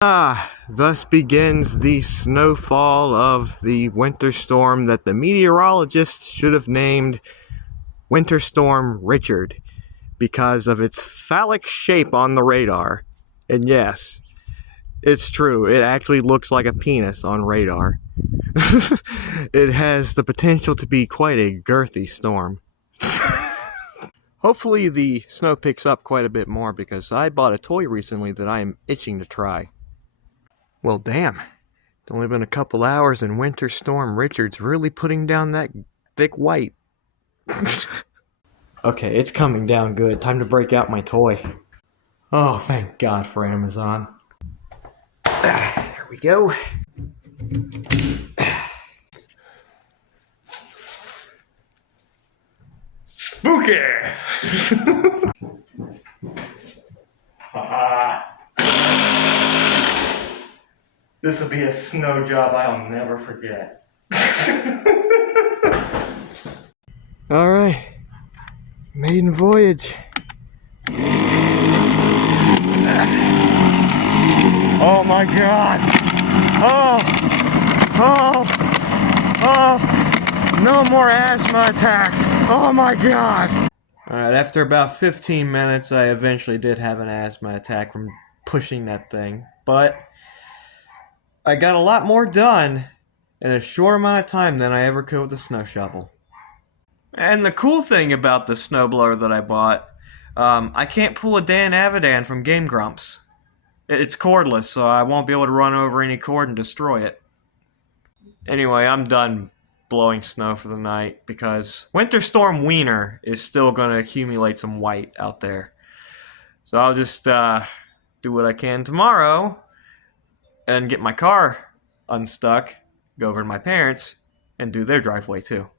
Thus begins the snowfall of the winter storm that the meteorologists should have named Winter Storm Richard because of its phallic shape on the radar. And yes, it's true, it actually looks like a penis on radar. It has the potential to be quite a girthy storm. Hopefully the snow picks up quite a bit more because I bought a toy recently that I am itching to try. Well, damn. It's only been a couple hours and Winter Storm Richard's really putting down that thick white. Okay, it's coming down good. Time to break out my toy. Oh, thank God for Amazon. There we go. Spooky! This will be a snow job I'll never forget. Alright. Maiden voyage. Oh my God! Oh! No more asthma attacks! Oh my God! Alright, after about 15 minutes, I eventually did have an asthma attack from pushing that thing. But I got a lot more done in a short amount of time than I ever could with a snow shovel. And the cool thing about the snowblower that I bought, I can't pull a Dan Avidan from Game Grumps. It's cordless, so I won't be able to run over any cord and destroy it. Anyway, I'm done blowing snow for the night because Winter Storm Wiener is still going to accumulate some white out there. So I'll just do what I can tomorrow and get my car unstuck, go over to my parents, and do their driveway too.